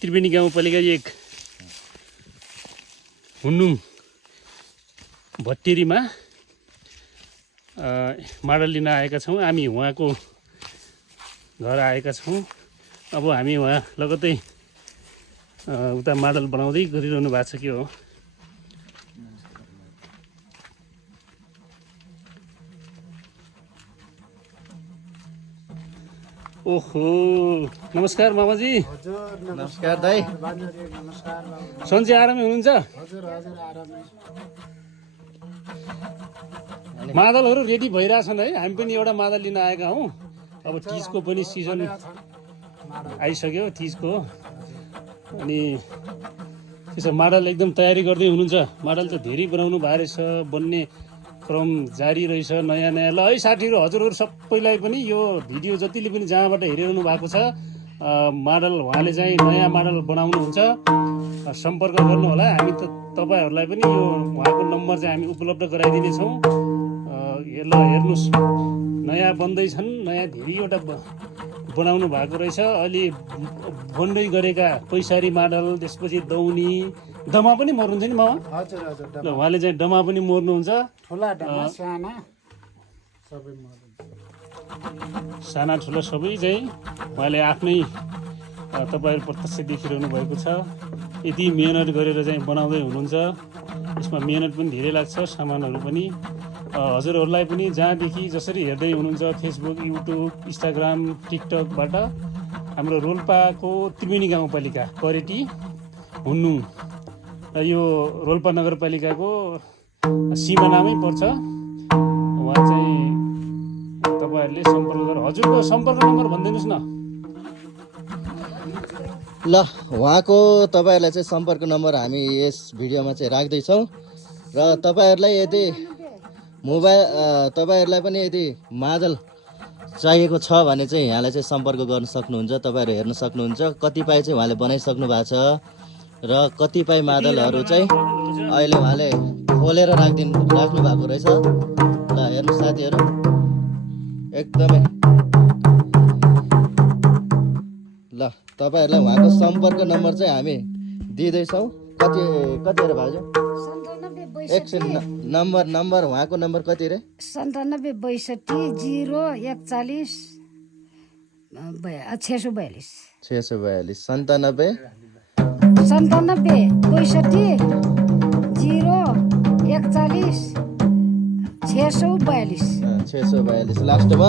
त्रिवेणी गाउँपालिका एक हुन्नुङ भट्टेरीमा माडल लिन आएका छौँ। हामी उहाँको घर आएका छौँ। अब हामी उहाँ लगत्तै उता माडल बनाउँदै गरिरहनु भएको छ के हो। ओहो, नमस्कार मामाजी। हजुर नमस्कार दाइ। सन्चै आरामै हुनुहुन्छ? हजुर हजुर आरामै। मादलहरू रेडी भइरहेछन् है। हामी पनि एउटा मादल लिन आएका हौँ। अब तिजको पनि सिजन आइसक्यो, तिजको। अनि त्यसो माडल एकदम तयारी गर्दै हुनुहुन्छ। माडल त धेरै बनाउनु भएको रहेछ, बन्ने क्रम जारी रहेछ। नयाँ नयाँ ल है साथीहरू, हजुरहरू सबैलाई पनि यो भिडियो जतिले पनि जहाँबाट हेरिरहनु भएको छ, माडल उहाँले चाहिँ नयाँ माडल बनाउनुहुन्छ, सम्पर्क गर्नु होला। हामी त तपाईँहरूलाई पनि यो उहाँको नम्बर चाहिँ हामी उपलब्ध गराइदिनेछौँ। ल हेर्नुहोस्, नयाँ बन्दैछन्, नयाँ धेरैवटा बनाउनु भएको रहेछ। अहिले बन्दै गरेका पैसारी माडल, त्यसपछि दौनी, डमा पनि मर्नुहुन्छ नि मामा? हजुर हजुर। ल उहाँले चाहिँ डमा पनि मोर्नुहुन्छ। ठुला डमा साना सबै मर्नुहुन्छ। साना ठुला सबै चाहिँ उहाँले आफ्नै तपाईँहरू प्रत्यक्ष देखिरहनु भएको छ। यति मेहनत गरेर चाहिँ बनाउँदै हुनुहुन्छ। यसमा मेहनत पनि धेरै लाग्छ, सामानहरू पनि। हजुरहरूलाई पनि जहाँदेखि जसरी हेर्दै हुनुहुन्छ, फेसबुक, युट्युब, इन्स्टाग्राम, टिकटकबाट हाम्रो रोल्पाको त्रिवेणी गाउँपालिका करेटी हुन्नुङ र यो रोल्पा नगरपालिकाको सिमानामै पर्छ। उहाँ चाहिँ तपाईँहरूले सम्पर्क गरेर, हजुरको सम्पर्क नम्बर भनिदिनुहोस् न। ल उहाँको तपाईँहरूलाई चाहिँ सम्पर्क नम्बर हामी यस भिडियोमा चाहिँ राख्दैछौँ। र तपाईँहरूलाई यदि तपाईँहरूलाई पनि यदि मादल चाहिएको छ भने चाहिँ यहाँलाई चाहिँ सम्पर्क गर्न सक्नुहुन्छ। तपाईँहरू हेर्न सक्नुहुन्छ, कतिपय चाहिँ उहाँले बनाइसक्नु भएको छ र कतिपय मादलहरू चाहिँ अहिले उहाँले खोलेर राख्नु भएको रहेछ। ल हेर्नु साथीहरू, एकदमै ल तपाईँहरूलाई उहाँको सम्पर्क नम्बर चाहिँ हामी दिँदैछौँ। कतिहरू भाउजू? एकछिन, नम्बर उहाँको नम्बर कति अरे? 97 62 0 41 642 642 97 97 62 0 41 642 642 लास्टमा